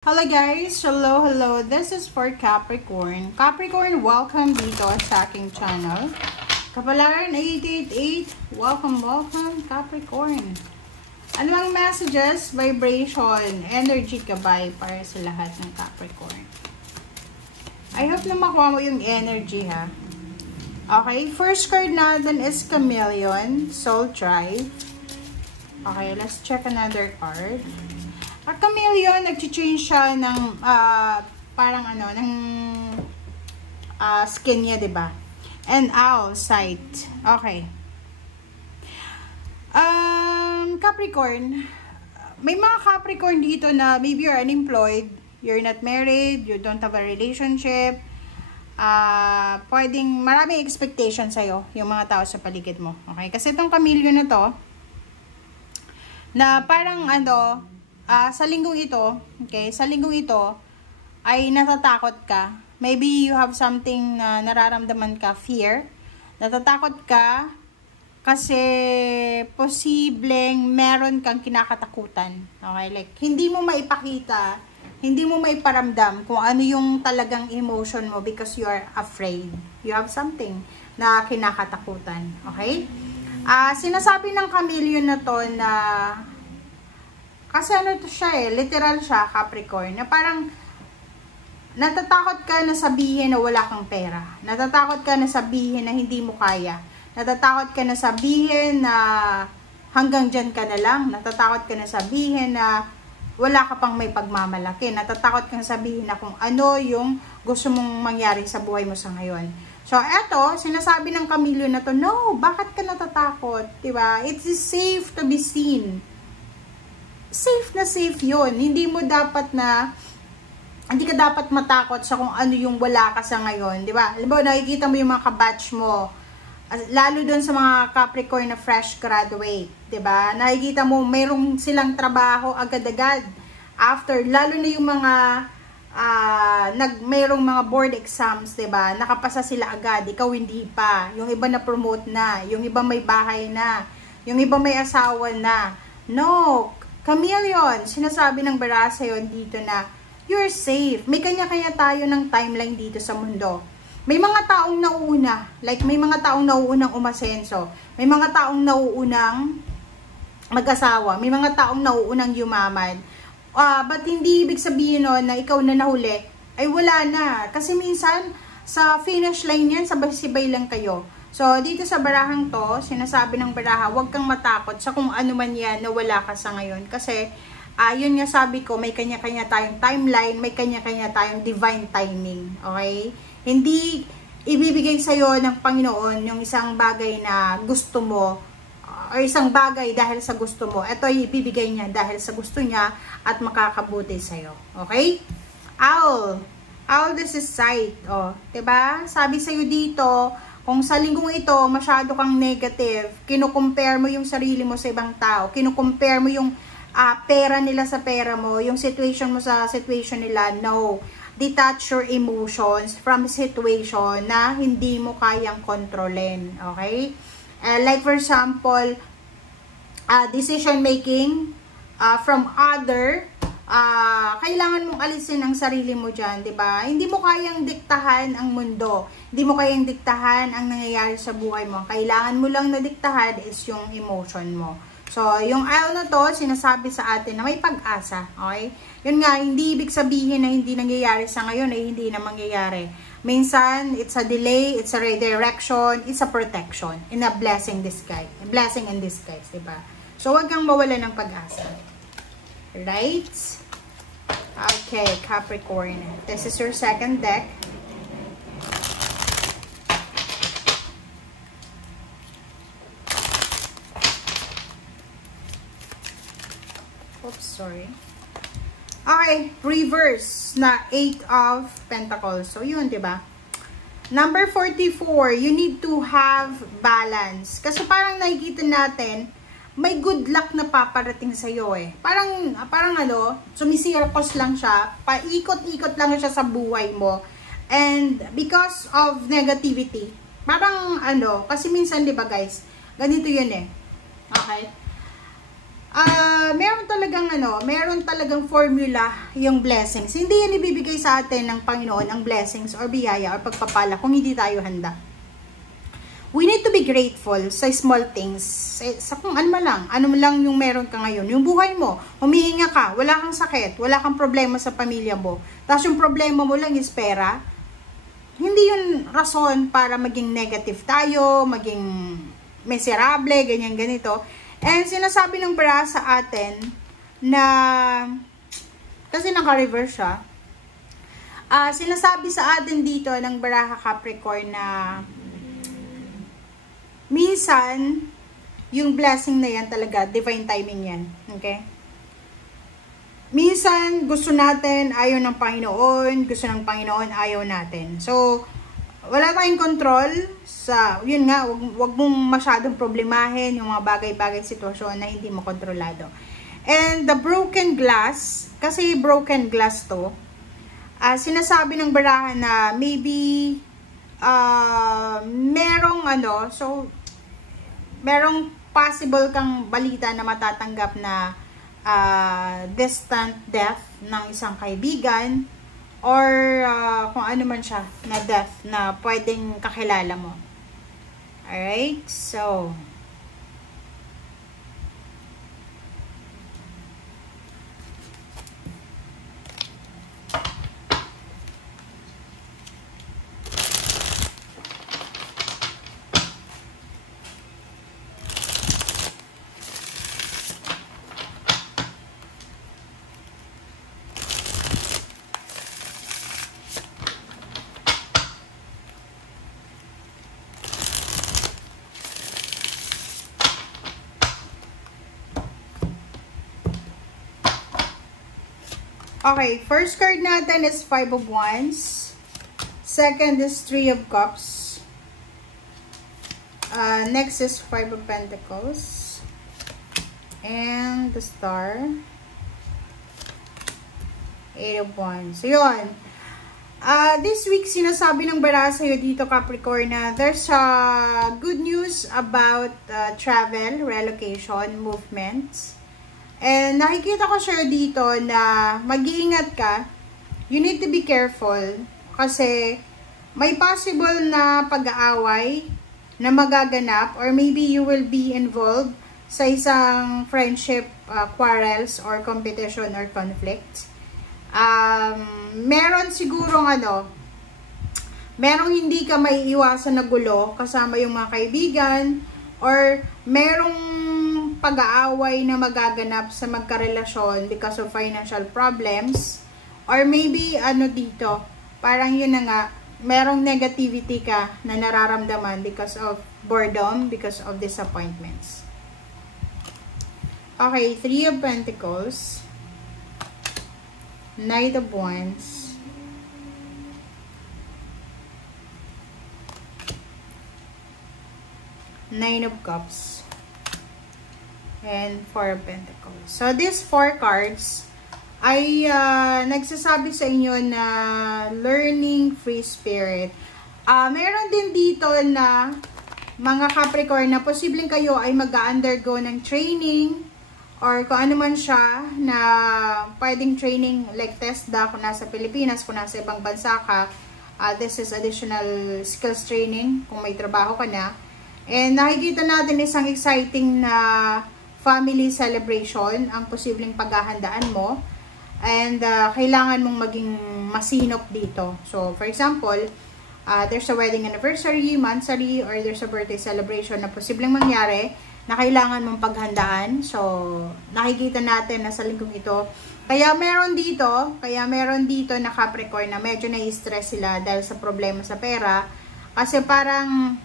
Hello guys! Hello! This is for Capricorn. Capricorn, welcome dito sa aking channel. Kapalaran 888, welcome Capricorn. Ano ang messages, vibration, energy gabay para sa lahat ng Capricorn? I hope na makuha mo yung energy ha. Okay, first card natin is Chameleon, Soul Tribe. Okay, let's check another card. Ang Chameleon, nag-change siya ng parang ano, ng skin niya, 'di ba? And Owl Sight. Okay. Capricorn, may mga Capricorn dito na maybe you're unemployed, you're not married, you don't have a relationship. Pwedeng maraming expectation sa'yo, yung mga tao sa paligid mo. Okay? Kasi itong Chameleon na to, na parang ano, sa linggong ito, okay, sa linggong ito, ay natatakot ka. Maybe you have something na nararamdaman ka, fear. Natatakot ka kasi posibleng meron kang kinakatakutan. Okay, like, hindi mo maipakita, hindi mo maiparamdam kung ano yung talagang emotion mo because you are afraid. You have something na kinakatakutan. Okay? Sinasabi ng Chameleon na to na kasi ano to siya literal siya, Capricorn, na parang natatakot ka na sabihin na wala kang pera. Natatakot ka na sabihin na hindi mo kaya. Natatakot ka na sabihin na hanggang dyan ka na lang. Natatakot ka na sabihin na wala ka pang may pagmamalaki. Natatakot ka na sabihin na kung ano yung gusto mong mangyari sa buhay mo sa ngayon. So, eto, sinasabi ng Chameleon na to, no, bakit ka natatakot? Diba? It's safe to be seen. Safe na safe yun. Hindi ka dapat matakot sa kung ano yung wala ka sa ngayon, di ba? Alam mo, nakikita mo yung mga kabatch mo, lalo doon sa mga Capricorn na fresh graduate, di ba? Nakikita mo, mayroong silang trabaho agad-agad. After, lalo na yung mga mayroong mga board exams, di ba? Nakapasa sila agad, ikaw hindi pa. Yung iba na promote na, yung iba may bahay na, yung iba may asawa na. No, Chameleon, sinasabi ng bara sa'yo dito na you're safe. May kanya-kanya tayo ng timeline dito sa mundo. May mga taong nauuna, like may mga taong nauunang umasenso. May mga taong nauunang mag-asawa. May mga taong nauunang yumaman. But hindi ibig sabihin nun na ikaw na nahuli, ay wala na. Kasi minsan, sa finish line yan, sabay-sibay lang kayo. So, dito sa barahang to, sinasabi ng baraha, huwag kang matakot sa kung ano man yan na wala ka sa ngayon. Kasi, yun nga sabi ko, may kanya-kanya tayong timeline, may kanya-kanya tayong divine timing. Okay? Hindi ibibigay sa'yo ng Panginoon yung isang bagay na gusto mo, or isang bagay dahil sa gusto mo. Ito ay ibibigay niya dahil sa gusto niya at makakabuti sa'yo. Okay? Owl. Owl, this is sight. O, diba? Sabi sa'yo dito, kung sa linggong ito, masyado kang negative, kinukompare mo yung sarili mo sa ibang tao, kinukompare mo yung pera nila sa pera mo, yung situation mo sa situation nila, no. Detach your emotions from situation na hindi mo kayang kontrolin, okay? Like for example, decision making from other, kailangan mong alisin ang sarili mo dyan, di ba? Hindi mo kayang diktahan ang mundo. Hindi mo kayang diktahan ang nangyayari sa buhay mo. Kailangan mo lang na diktahan is yung emotion mo. So, yung ayaw na to, sinasabi sa atin na may pag-asa. Okay? Yun nga, hindi ibig sabihin na hindi nangyayari sa ngayon ay hindi na mangyayari. Minsan, it's a delay, it's a redirection, it's a protection, in a blessing disguise. A blessing in disguise, di ba? So, wag kang mawala ng pag-asa. Right? Okay, Capricorn. This is your second deck. Oops, sorry. Okay, reverse na 8 of Pentacles. So, yun, diba? Number 44, you need to have balance. Kasi parang nakikita natin, may good luck na paparating sa iyo eh. Parang ano, sumisirkos lang siya, paikot-ikot lang siya sa buhay mo. And because of negativity, parang ano, kasi minsan 'di ba guys, ganito 'yun eh. Okay? Meron talagang meron talagang formula yung blessings. Hindi yan ibibigay sa atin ng Panginoon ang blessings or biyaya or pagpapala kung hindi tayo handa. We need to be grateful sa small things. Sa kung ano lang yung meron ka ngayon. Yung buhay mo, humihinga ka, wala kang sakit, wala kang problema sa pamilya mo. Tapos yung problema mo lang is pera. Hindi yun rason para maging negative tayo, maging miserable, ganyan-ganito. And sinasabi ng bara sa atin na, kasi naka-reverse siya, sinasabi sa atin dito ng Baraha Capricorn na minsan, yung blessing na yan talaga, divine timing yan. Okay? Minsan, gusto natin, ayaw ng Panginoon, gusto ng Panginoon, ayaw natin. So, wala tayong control sa, yun nga, wag mong masyadong problemahin yung mga bagay-bagay sitwasyon na hindi mo kontrolado. And the broken glass, kasi broken glass to, sinasabi ng barahan na maybe, merong possible kang balita na matatanggap na distant death ng isang kaibigan or kung ano man siya na death na pwedeng kakilala mo. Alright? So, okay, first card natin is 5 of Wands. Second is 3 of Cups. Next is 5 of Pentacles. And the Star. 8 of Wands. So, yun. This week, sinasabi ng bara sa'yo dito, Capricorn, na there's good news about travel, relocation, movements. And nakikita ko siya dito na mag-iingat ka. You need to be careful kasi may possible na pag-aaway na magaganap or maybe you will be involved sa isang friendship quarrels or competition or conflict. Meron sigurong merong hindi ka may iwasan na gulo kasama yung mga kaibigan or merong pag-aaway na magaganap sa magkarelasyon because of financial problems or maybe dito parang yun na nga merong negativity ka na nararamdaman because of boredom, because of disappointments. Okay, 3 of Pentacles, Knight of Wands, Nine of Cups, and 4 of Pentacles. So, these 4 cards ay nagsasabi sa inyo na learning free spirit. Meron din dito na mga Capricorn na posibleng kayo ay mag-undergo ng training or kung ano man siya na pwedeng training like TESDA kung nasa Pilipinas, kung nasa ibang bansa ka. This is additional skills training kung may trabaho ka na. And nakikita natin isang exciting na family celebration ang posibleng paghahandaan mo. And kailangan mong maging masinop dito. So, for example, there's a wedding anniversary, monthsary, or there's a birthday celebration na posibleng mangyari na kailangan mong paghandaan. So, nakikita natin na sa linggong ito. Kaya meron dito na Capricorn na medyo na-stress sila dahil sa problema sa pera. Kasi parang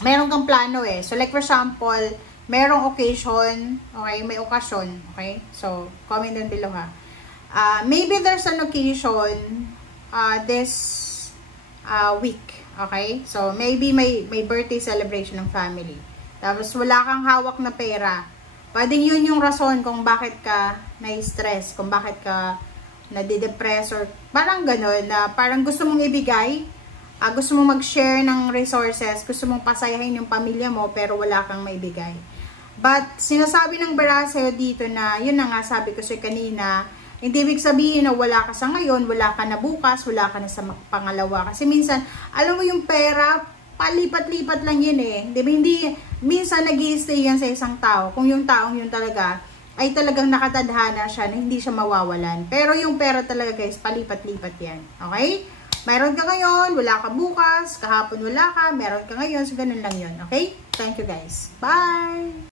meron kang plano eh. So, like for example, merong occasion, okay? May okasyon, okay? So, comment down below ha. Maybe there's an occasion this week, okay? So, maybe may birthday celebration ng family. Tapos, wala kang hawak na pera. Pwedeng yun yung rason kung bakit ka na-stress, kung bakit ka nadidepress, or parang gano'n, na parang gusto mong ibigay, gusto mong mag-share ng resources, gusto mong pasayahin yung pamilya mo, pero wala kang maibigay. But, sinasabi ng bara sa'yo dito na, yun na nga sabi ko sa'yo kanina, hindi ibig sabihin na wala ka sa ngayon, wala ka na bukas, wala ka na sa pangalawa. Kasi minsan, alam mo yung pera, palipat-lipat lang yun eh. Hindi, minsan nag-i-stay yan sa isang tao. Kung yung taong yun talaga, ay talagang nakatadhana siya na hindi siya mawawalan. Pero yung pera talaga guys, palipat-lipat yan. Okay? Mayroon ka ngayon, wala ka bukas, kahapon wala ka, meron ka ngayon, so ganun lang yun. Okay? Thank you guys. Bye!